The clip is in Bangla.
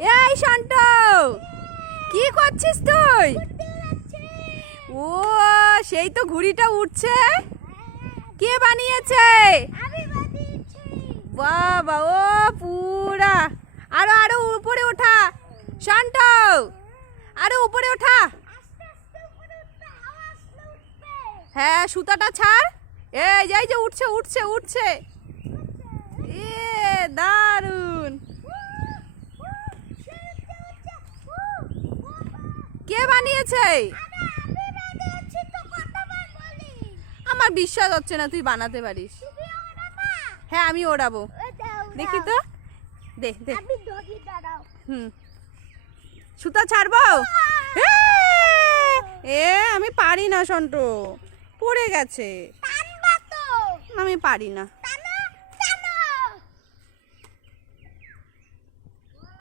এই শান্ত, কি করছিস তুই? ও সেই তো ঘুড়িটা উঠছে। কে বানিয়েছে? বাবা, ও পুরা। আরো আরো উপরে ওঠা শান্ত, আরো উপরে ওঠা। হ্যাঁ, সুতাটা ছাড়। এই যাই যে উঠছে উঠছে উঠছে। এ দারুন। কে বানিয়েছে? আমার বিশ্বাস হচ্ছে না তুই বানাতে পারিস। হ্যাঁ, আমি ওড়াবো। দেখি তো, দেখ দেখ। হুম, সুতা ছাড়বো। এ আমি পারি না সন্টু, পড়ে গেছে। আমি পারি না।